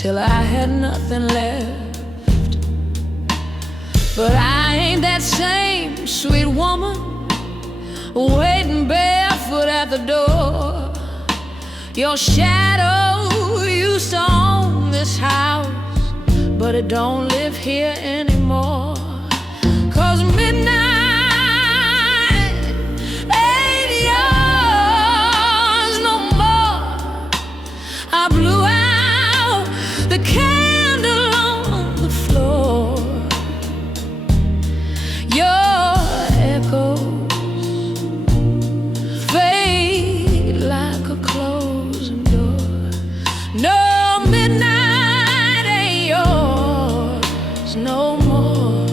till I had nothing left. But I ain't that same sweet woman waiting barefoot at the door. Your shadow used to own this house, but it don't live here anymore. 'Cause midnight ain't yours no more. I blew out the candle on the floor. Your echoes fade like a closing door. No, midnight ain't yours no more.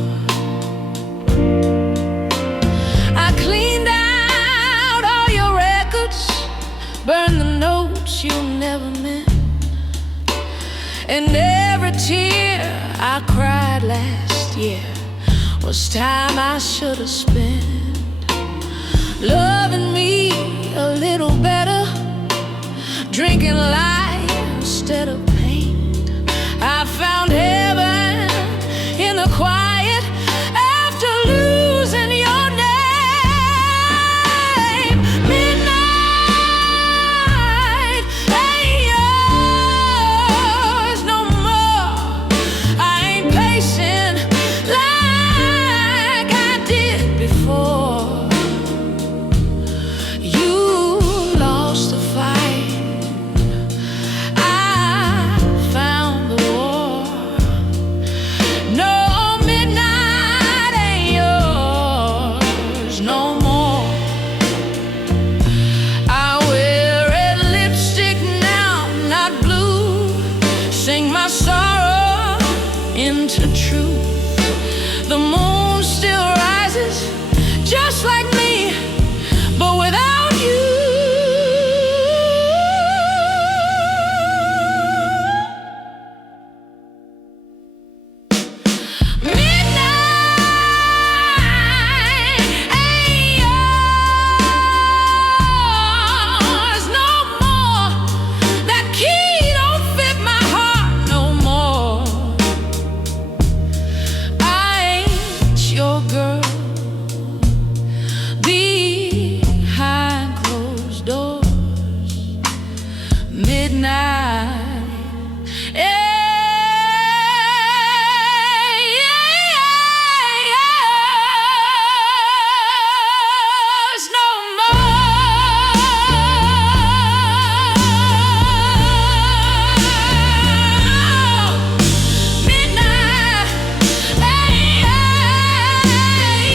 I cleaned out all your records, burned the notes you never meant, and every tear I cried last year was time I should have spent loving me a little better, drinking light instead of pain. I found heaven in the quiet after losing your name. Midnight ain't yours no more. I ain't pacing like I did before. You lost the fight, I found the war. No, midnight ain't yours no more. I wear red lipstick now, not blue. Sing my sorrow into truth. The moon still rises just like me, but without you. Midnight ain't yours no more. That key don't fit my heart no more. I ain't your girl behind closed doors. Midnight yours no more. Midnight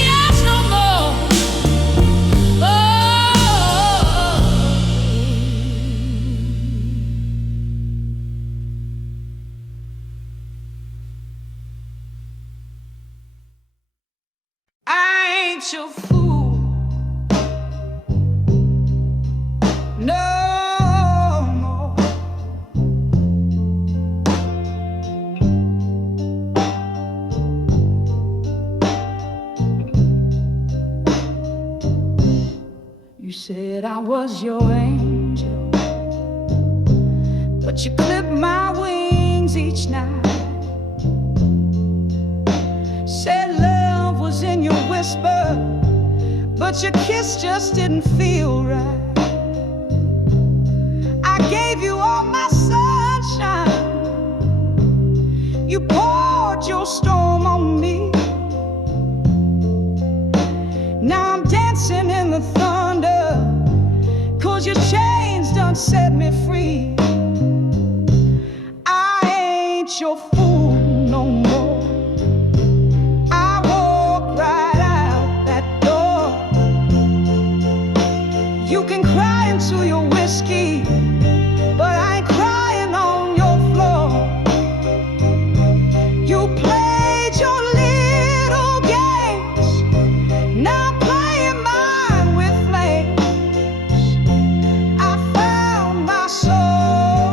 yours no more. I ain't your fool no more. You said I was your angel, but you clipped my wings each night. Said love was in your whisper, but your kiss just didn't feel right. I gave you all my sunshine, you poured your storm on me. Now I'm dancing in the thunder, 'cause your chains done set me free. I ain't your fool no more. I walk right out that door. You can cry into your whiskey, but I ain't crying on your floor. You played your little games, now I'm playing mine with flames. I found my soul,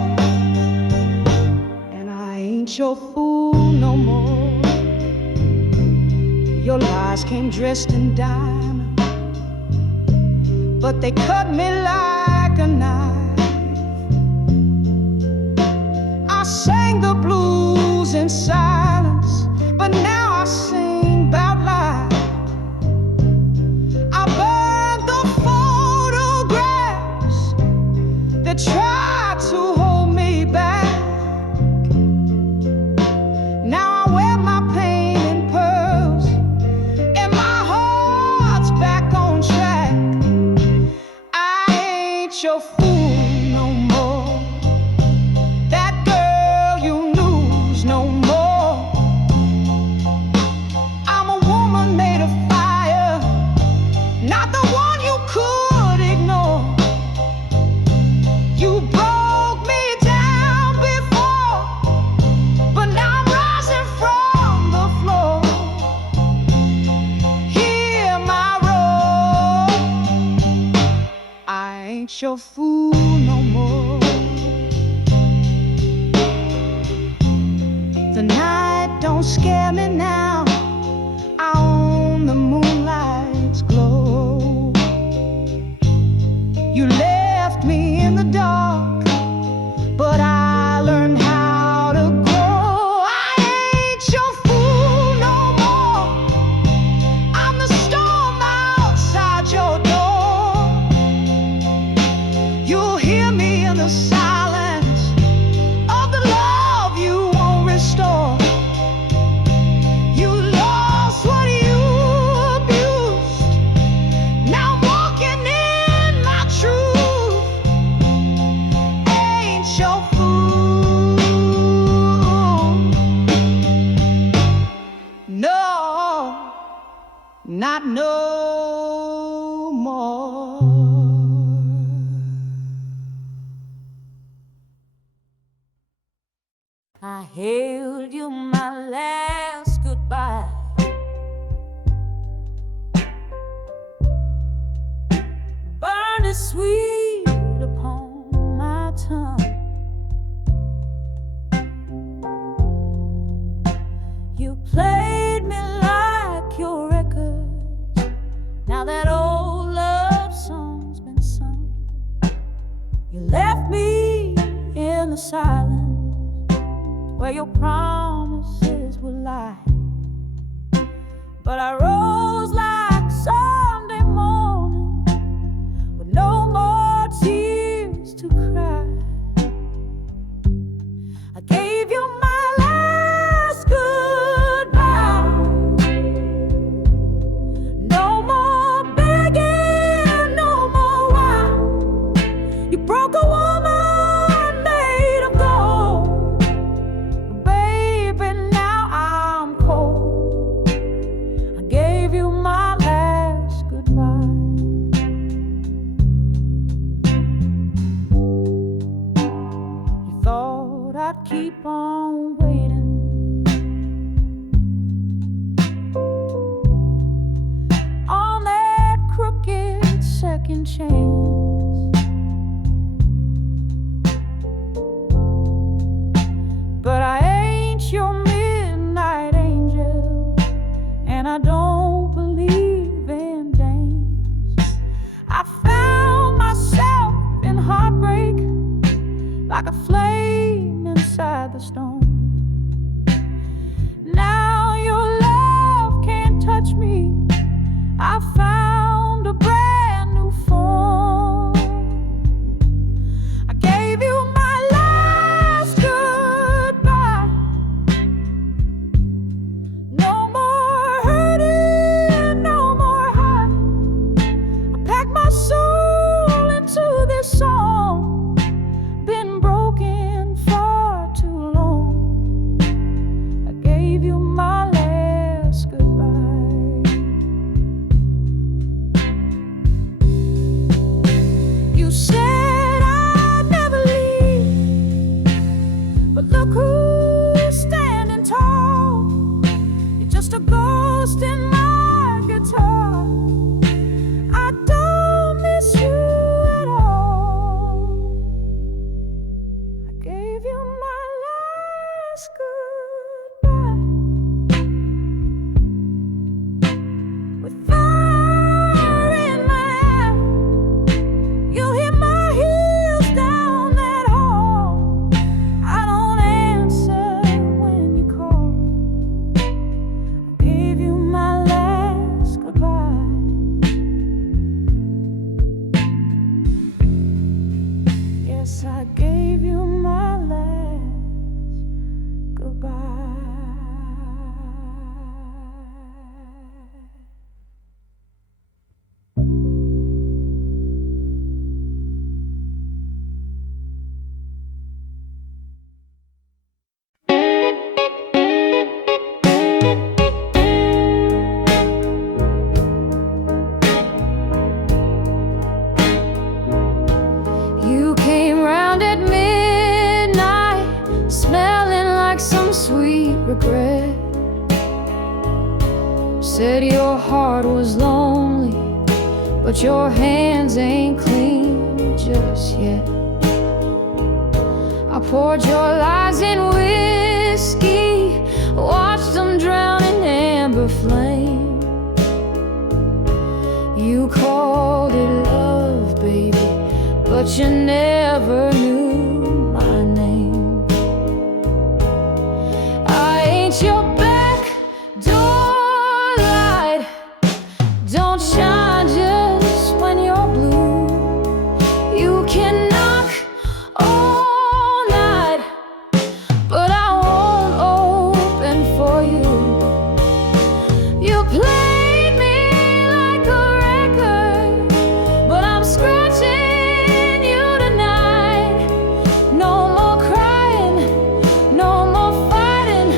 and I ain't your fool no more. Your lies came dressed in diamonds, but they cut me like a knife. I sang the your fool no more. The night don't scare me now. I own the moonlight's glow. You left me in the dark, but I learned how to grow. I ain't your fool no more. I'm the storm outside your door. You'll hear me in the silence of the love you won't restore. You lost what you abused. Now I'm walking in my truth. Ain't your fool. No, not no more. I hailed you my last goodbye. Burning sweet upon my tongue. You played me like your records. Now that old love song's been sung. You left me in the silence where your promises would lie. But I rose like Sunday morning with no more tears to cry. I gave you my last goodbye. No more begging, no more why. You broke a woman made of gold. Baby, now I'm cold. I gave you my last goodbye. You thought I'd keep on waiting. On that crooked second chance. But I ain't your midnight angel, and I don't believe in days. I found myself in heartbreak, like a flame inside the storm. Now your love can't touch me. I found a brand new form. I gave you my last goodbye. No more hurting, no more hurt. I packed my soul into this song. Been broken far too long. I gave you my last goodbye. You said I'd never leave, but look who's standing tall. You're just a ghost in my guitar. I don't miss you at all. I gave you my last goodbye. With fire in my hair, you hear my heels down that hall. I don't answer when you call. I gave you my last goodbye. Yes, I gave you my last goodbye. You came round at midnight, smelling like some sweet regret. Said your heart was lonely, but your hands ain't clean just yet. I poured your lies in whiskey, watched them drown in amber flame. You called it love, baby, but you never knew my name. I ain't your back door light, don't shine just when you're blue. You can knock all night, but I won't open for you. You played me like a record, but I'm scratching you tonight. No more crying, no more fighting,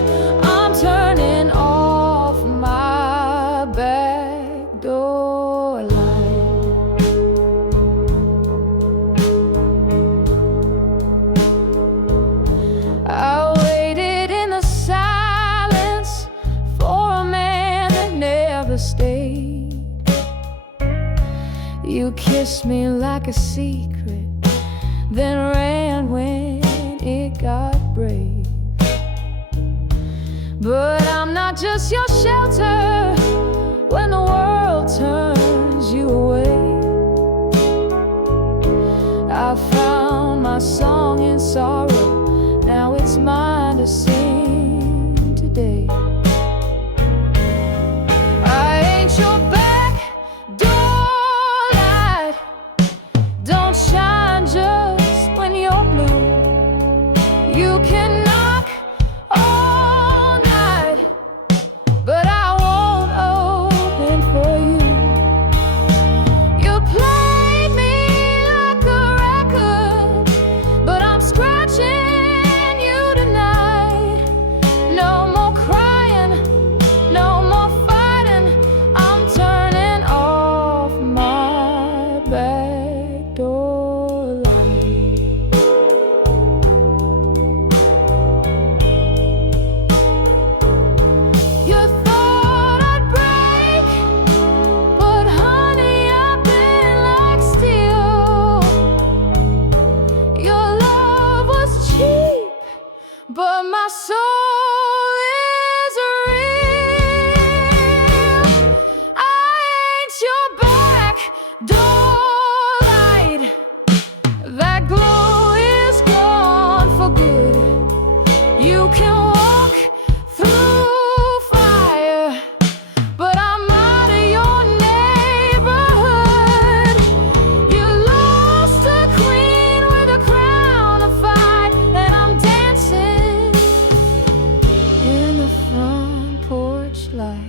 I'm turning off my back door light. I waited in the silence for a man that never stayed. You kissed me like a secret, then ran when it got brave. But I'm not just your shelter when the world turns you away. I found my song in sorrow, now it's mine to sing today. I ain't your back door light, don't shine just when you're blue. You can knock all night, but I won't open for you. You played me like a record, but I'm scratching you tonight. No more crying, no more fighting, I'm turning off my back door light. You thought I'd break, but honey, I've been like steel. Your love was cheap, but my soul is real. I ain't your back door light, that glow is gone for good. You can walk through fire, but I'm out of your neighborhood. You lost a queen with a crown to fight, and I'm dancing in the front porch light.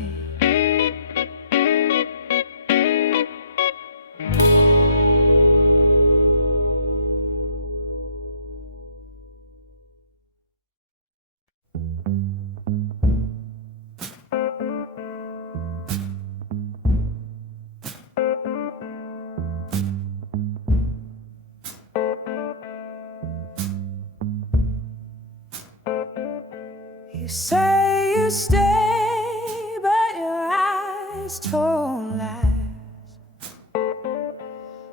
You say you stay, but your eyes told lies.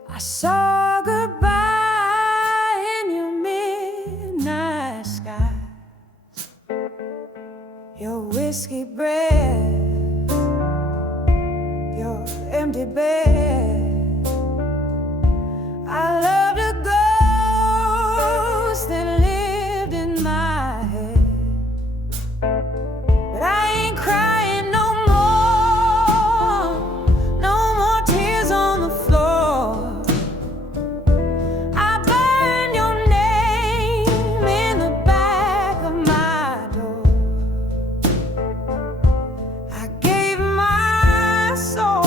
I saw goodbye in your midnight skies. Your whiskey breath, your empty bed. I loved a ghost that lived in my head. But I ain't crying no more, no more tears on the floor. I burned your name in the back of my door. I gave my soul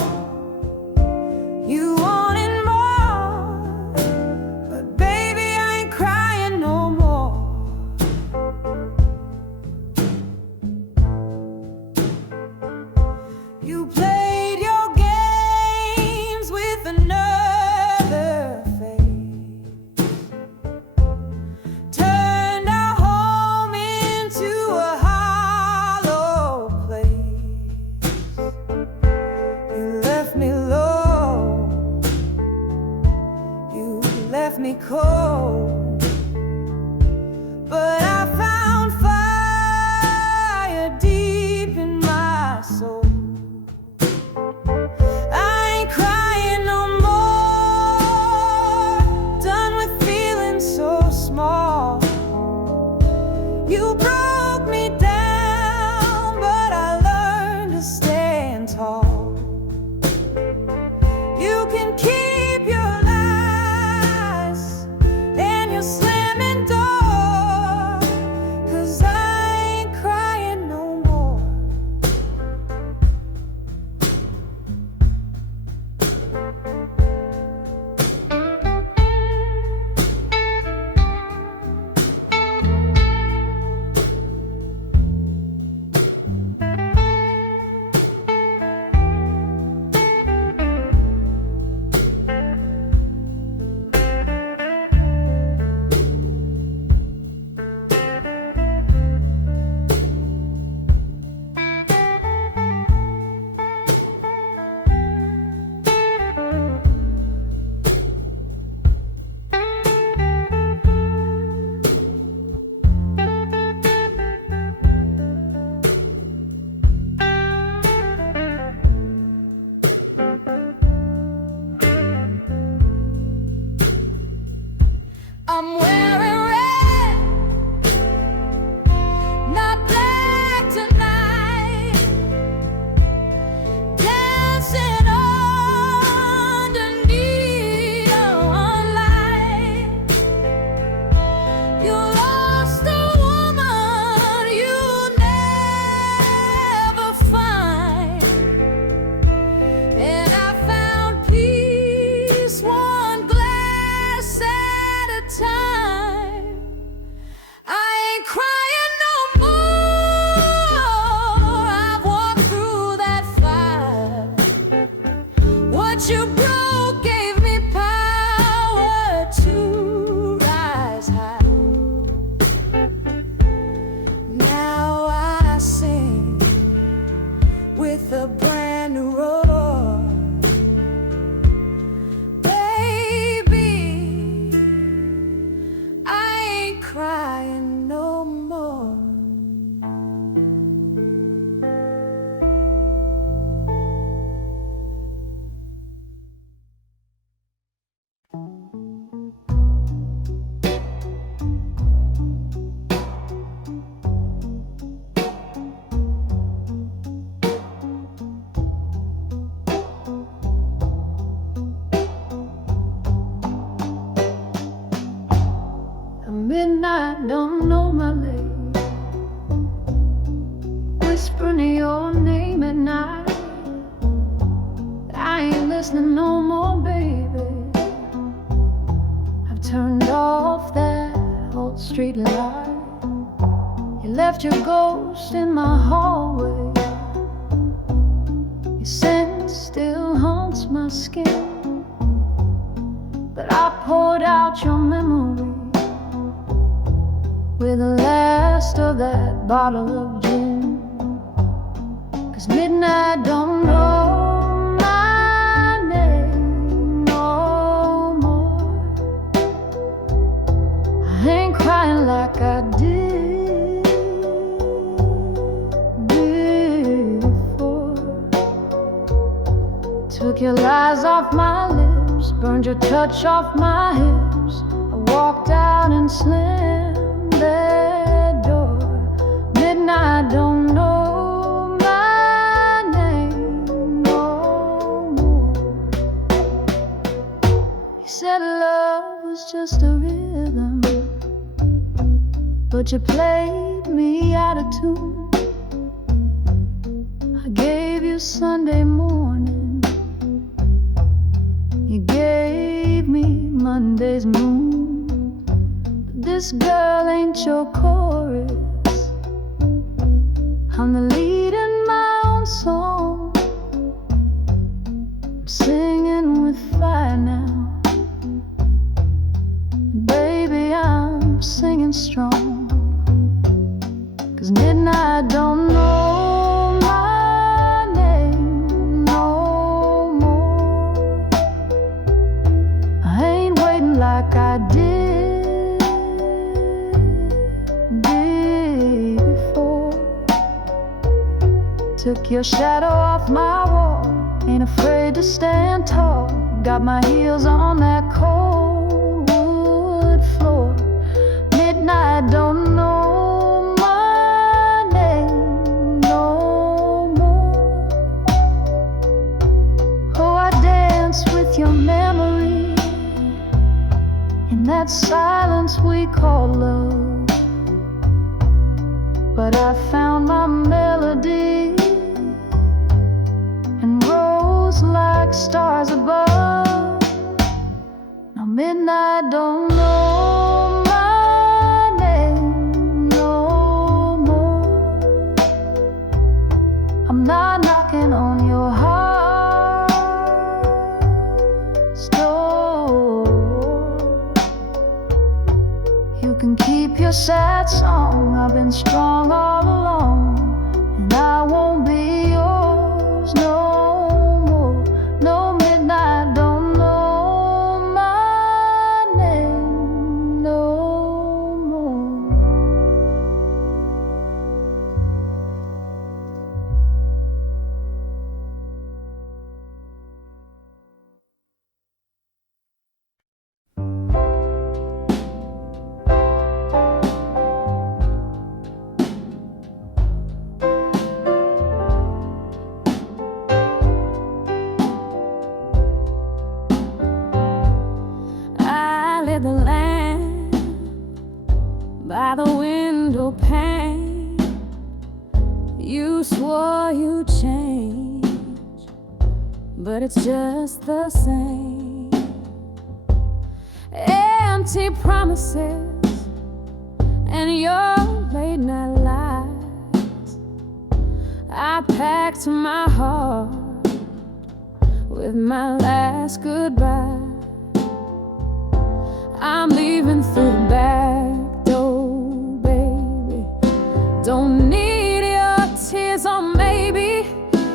listening no more, baby. I've turned off that old street light. You left your ghost in my hallway. Your scent still haunts my skin, but I poured out your memory with the last of that bottle of gin. 'Cause midnight don't know my name no more. I ain't crying like I did before. Took your lies off my lips, burned your touch off my hips. I walked out and slammed that door. Midnight don't know my name no more. You said love was just a rhythm, but you played me out of tune. I gave you Sunday morning, you gave me Monday's moon. But this girl ain't your chorus. I'm the lead in my own song. I'm singing with fire now. Baby, I'm singing strong. 'Cause midnight don't know my name no more. I ain't waiting like I did before. Took your shadow off my wall, ain't afraid to stand tall. Got my heels on that cold wood floor. Midnight don't know my name no more. Oh, I dance with your memory in that silence we call love. But I found my melody and rose like stars above. Now midnight don't know my name no more. I'm not knocking on your heart's door. You can keep your sad song, I've been strong all along, and I won't be yours no more. No, midnight don't know my name no more. I lit the lamp by the window pane. You swore you'd change, but it's just the same. Empty promises and your late night lies. I packed my heart with my last goodbye. I'm leaving through the back door, baby. Don't need your tears, or maybe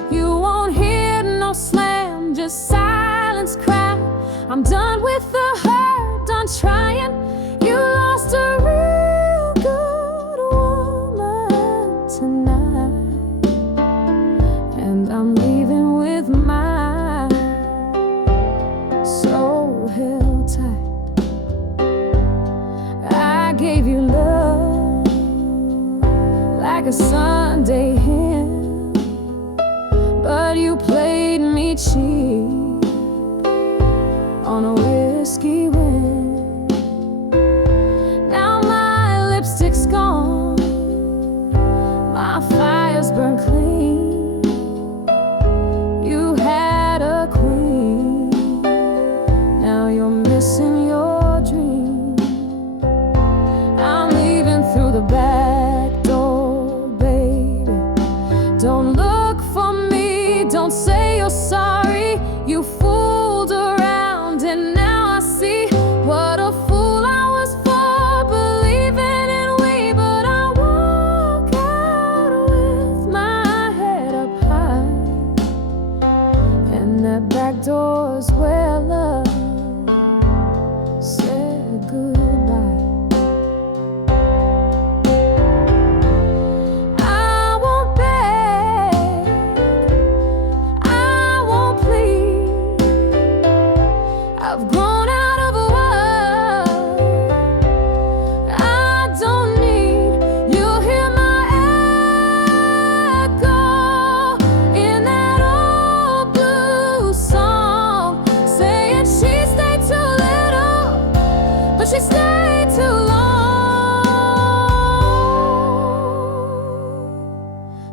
you won't hear no slam, just silence cry. I'm done with the hurt, done trying. You lost a real good woman tonight, and I'm leaving with my soul held tight. I gave you love like a Sunday hymn, but you played me cheap on a whiskey wind. Now my lipstick's gone, my fire's burned clean. You had a queen,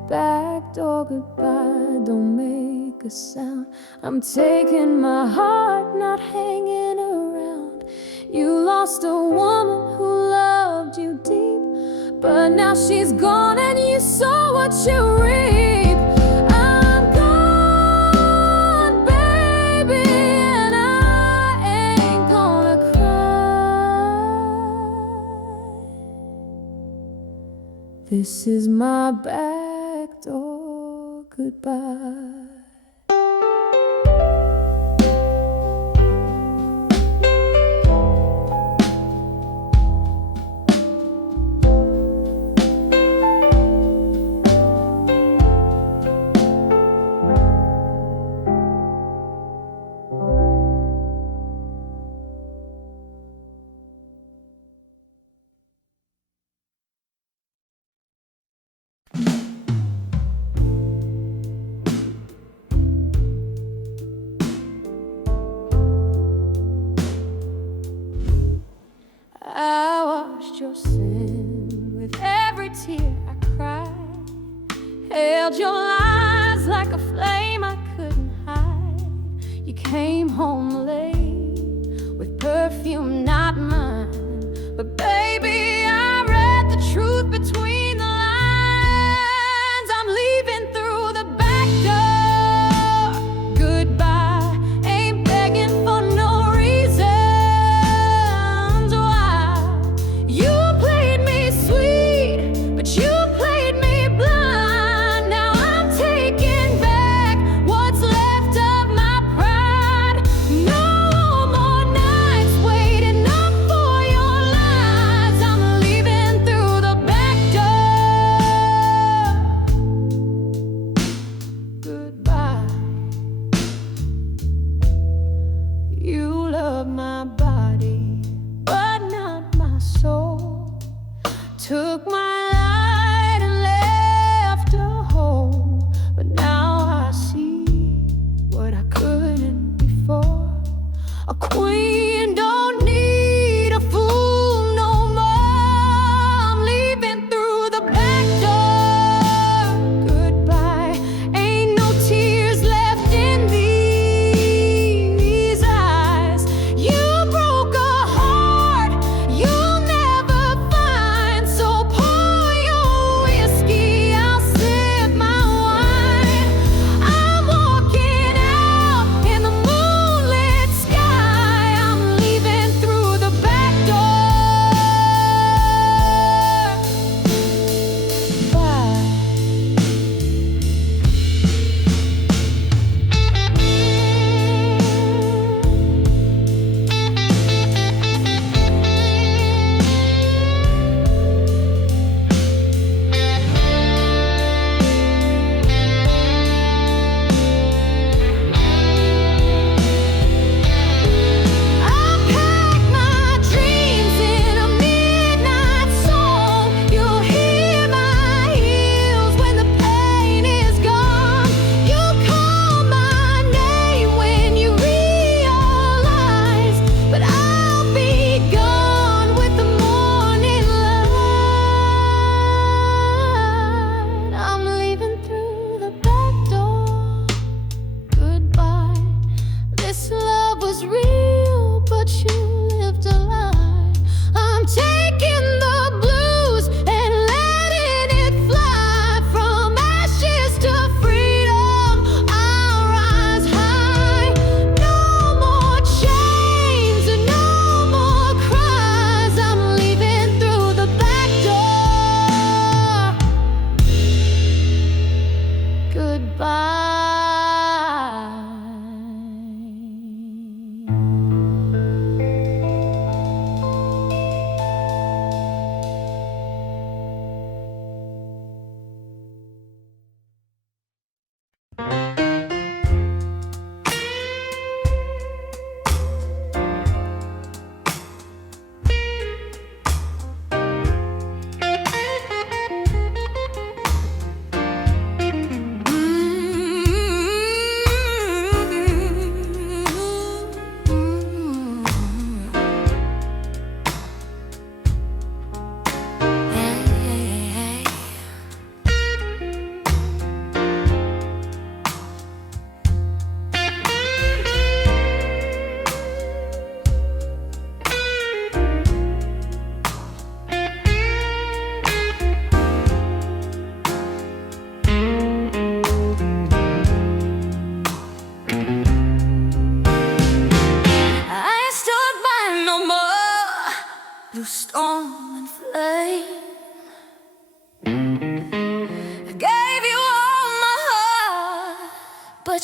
Back door goodbye, don't make a sound. I'm taking my heart, not hanging around. You lost a woman who loved you deep, but now she's gone and you saw what you reap. I'm gone, baby, and I ain't gonna cry. This is my back door goodbye. I washed your sin with every tear I cried, held your lies like a flame I couldn't hide. You came home late with perfume not mine, but baby, I read the truth between the lines. I'm leaving through the back door. Goodbye, ain't begging for no reason. For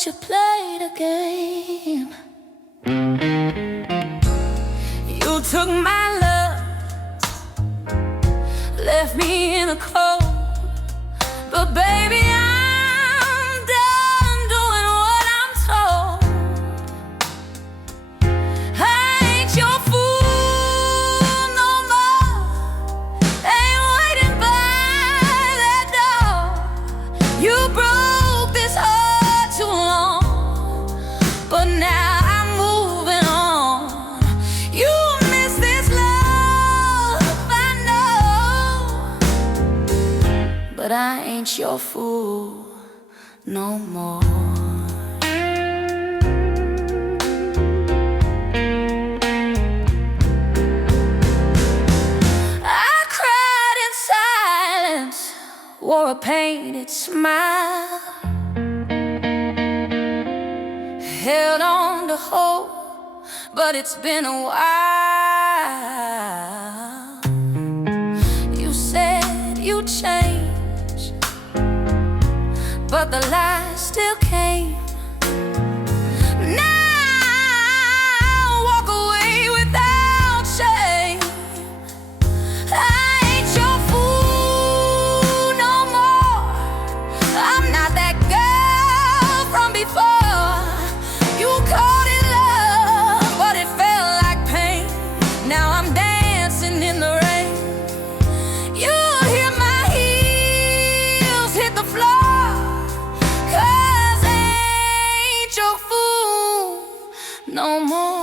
but you played a game. You took my love, left me in the cold. But baby, I'm done doing what I'm told. I ain't your fool no more. Ain't waiting by that door. You broke this heart too long, but now I'm moving on. You miss this love, I know, but I ain't your fool no more. I cried in silence, wore a painted smile, held on to hope, but it's been a while. You said you'd change, but the lies still came. Now walk away without shame. I ain't your fool no more. I'm not that girl from before. You called it love, but it felt like pain. Now I'm dancing in the rain. You hear my heels hit the floor, 'cause I ain't your fool no more.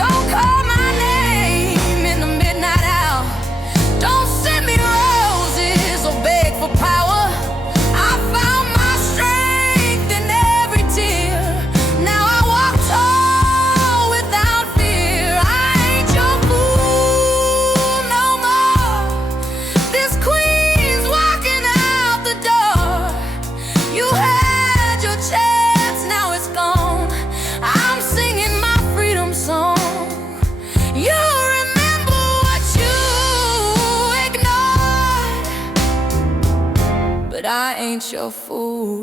Don't call my name in the midnight hour. Don't send me roses or beg for power. I found my strength in every tear. Now I walk tall without fear. I ain't your fool no more. This queen's walking out the door. You had your chance, now it's gone. I'm singing my freedom song. You remember what you ignored, but I ain't your fool.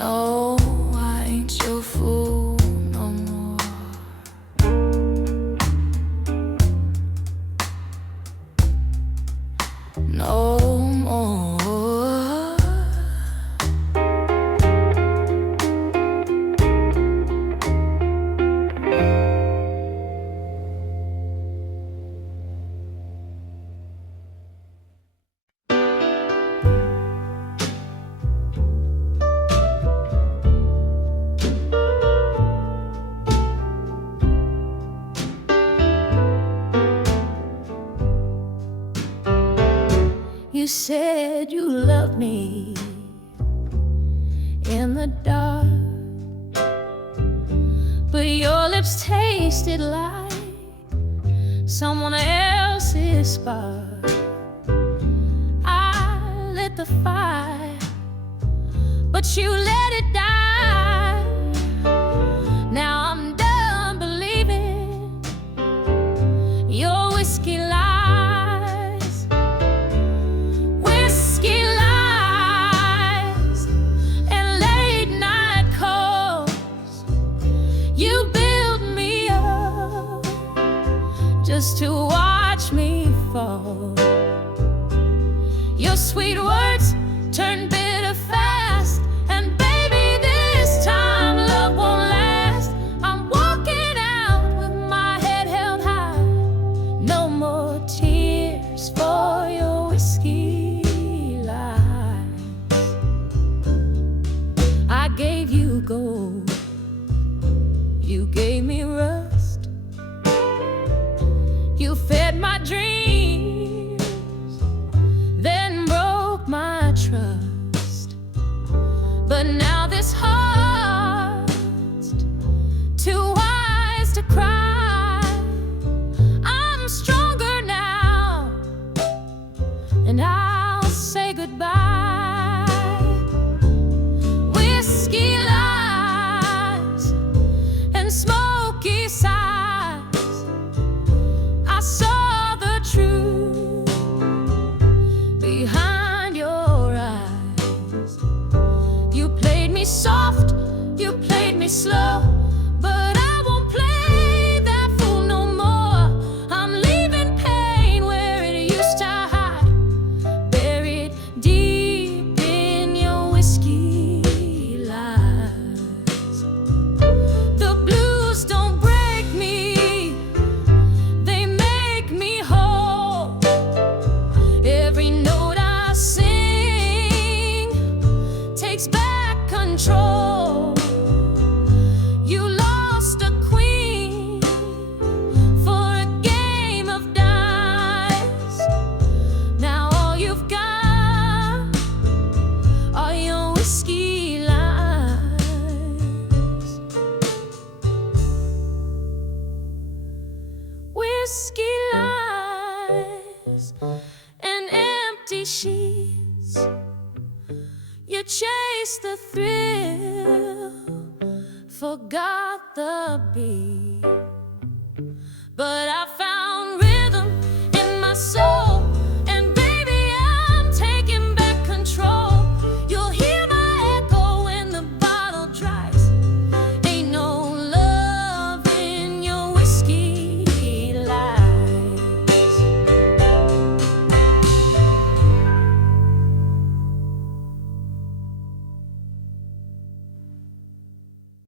No, I ain't your fool no more. No more. You said you loved me in the dark, but your lips tasted like someone else's spark. I lit the fire, but you let it die. Now I'm done believing your whiskey lies. Whiskey lies and late night calls. You build me up just to watch me fall. Your sweet words turn bitter fast, and baby, this time love won't last. I'm walking out with my head held high. No more tears for your whiskey lies. I gave you gold, you gave me rust. You fed my dreams, then broke my trust. But now this heart's too wise to cry. I'm stronger now, and I'll say goodbye. Whiskey lies and smoky sighs. I saw me slow, but I won't play that fool no more. I'm leaving pain where it used to hide, buried deep in your whiskey lies. The blues don't break me, they make me whole. Every note I sing takes back control. You lost a queen for a game of dice. Now all you've got are your whiskey lies. Whiskey lies and empty sheets. You chased the thrill, forgot the beat, but I